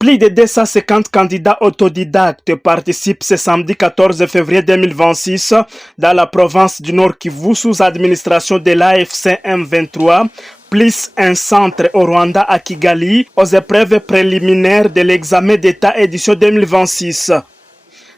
Plus de 250 candidats autodidactes participent ce samedi 14 février 2026 dans la province du Nord Kivu sous administration de l'AFC M23, plus un centre au Rwanda à Kigali aux épreuves préliminaires de l'examen d'État édition 2026.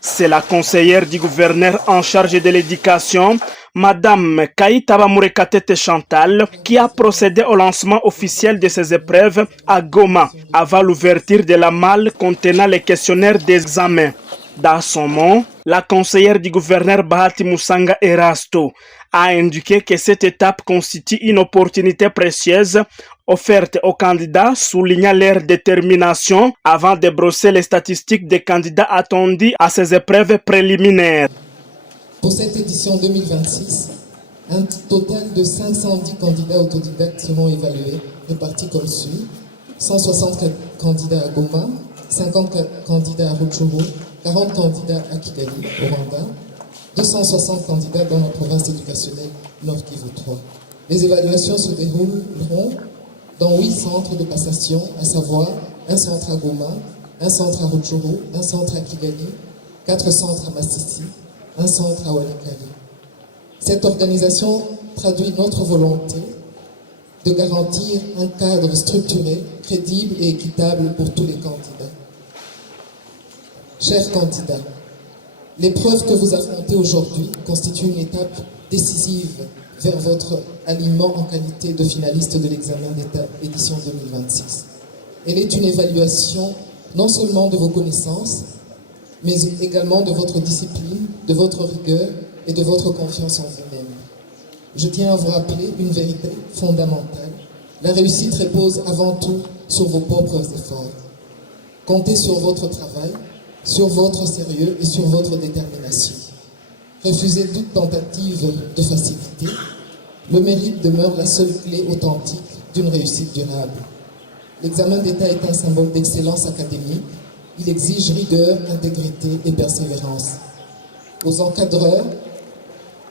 C'est la conseillère du gouverneur en charge de l'éducation, Madame Kaïtaba Mourekatete Chantal, qui a procédé au lancement officiel de ces épreuves à Goma, avant l'ouverture de la malle contenant les questionnaires d'examen. Dans son mot, la conseillère du gouverneur Bahati Musanga Erasto a indiqué que cette étape constitue une opportunité précieuse offerte aux candidats, soulignant leur détermination avant de brosser les statistiques des candidats attendus à ces épreuves préliminaires. Pour cette édition 2026, un total de 510 candidats autodidactes seront évalués, répartis comme suit: 160 candidats à Goma, 50 candidats à Rutshuru, 40 candidats à Kigali, au Rwanda, 260 candidats dans la province éducationnelle Nord Kivu 3. Les évaluations se dérouleront dans 8 centres de passation, à savoir un centre à Goma, un centre à Rutshuru, un centre à Kigali, 4 centres à Masisi, un centre à Walikale. Cette organisation traduit notre volonté de garantir un cadre structuré, crédible et équitable pour tous les candidats. Chers candidats, l'épreuve que vous affrontez aujourd'hui constitue une étape décisive vers votre alignement en qualité de finaliste de l'examen d'État édition 2026. Elle est une évaluation non seulement de vos connaissances, mais également de votre discipline, de votre rigueur et de votre confiance en vous-même. Je tiens à vous rappeler une vérité fondamentale. La réussite repose avant tout sur vos propres efforts. Comptez sur votre travail, sur votre sérieux et sur votre détermination. Refusez toute tentative de facilité. Le mérite demeure la seule clé authentique d'une réussite durable. L'examen d'État est un symbole d'excellence académique. Il exige rigueur, intégrité et persévérance. Aux encadreurs,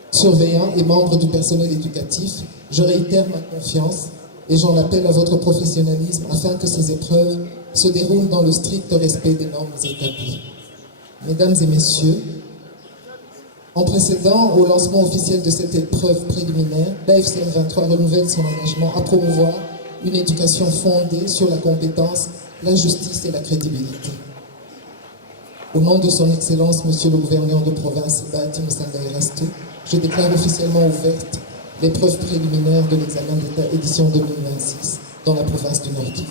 surveillants et membres du personnel éducatif, je réitère ma confiance et j'en appelle à votre professionnalisme afin que ces épreuves se déroulent dans le strict respect des normes établies. Mesdames et messieurs, en précédant au lancement officiel de cette épreuve préliminaire, l'AFC M23 renouvelle son engagement à promouvoir une éducation fondée sur la compétence, la justice et la crédibilité. Au nom de son Excellence, Monsieur le gouverneur de province, Bahati Musanga Erasto, je déclare officiellement ouverte l'épreuve préliminaire de l'examen d'État édition 2026 dans la province du Nord Kivu.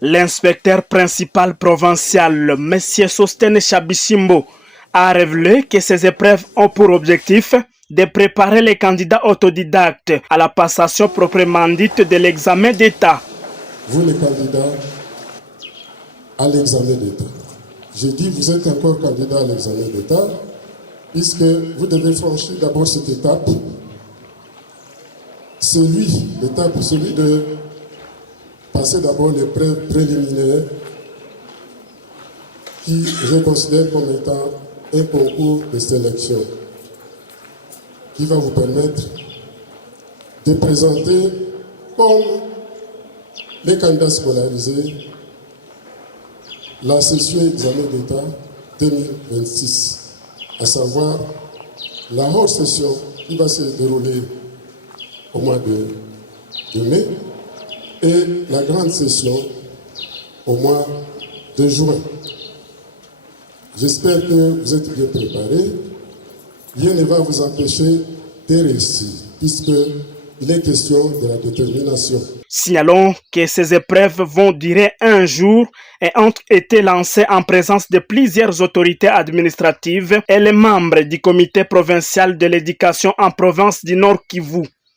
L'inspecteur principal provincial, M. Sostene Chabishimbo, a révélé que ces épreuves ont pour objectif de préparer les candidats autodidactes à la passation proprement dite de l'examen d'État. Vous les candidats à l'examen d'État. J'ai dit vous êtes encore candidat à l'examen d'État puisque vous devez franchir d'abord cette étape. Celui de passer d'abord l'épreuve préliminaire qui je considère comme étant un concours de sélection qui va vous permettre de présenter comme les candidats scolarisés la session examen d'État 2026, à savoir la hors-session qui va se dérouler au mois de mai et la grande session au mois de juin. J'espère que vous êtes bien préparés. Rien ne va vous empêcher de réussir, puisqu'il est question de la détermination. Signalons que ces épreuves vont durer un jour et ont été lancées en présence de plusieurs autorités administratives et les membres du comité provincial de l'éducation en province du Nord Kivu.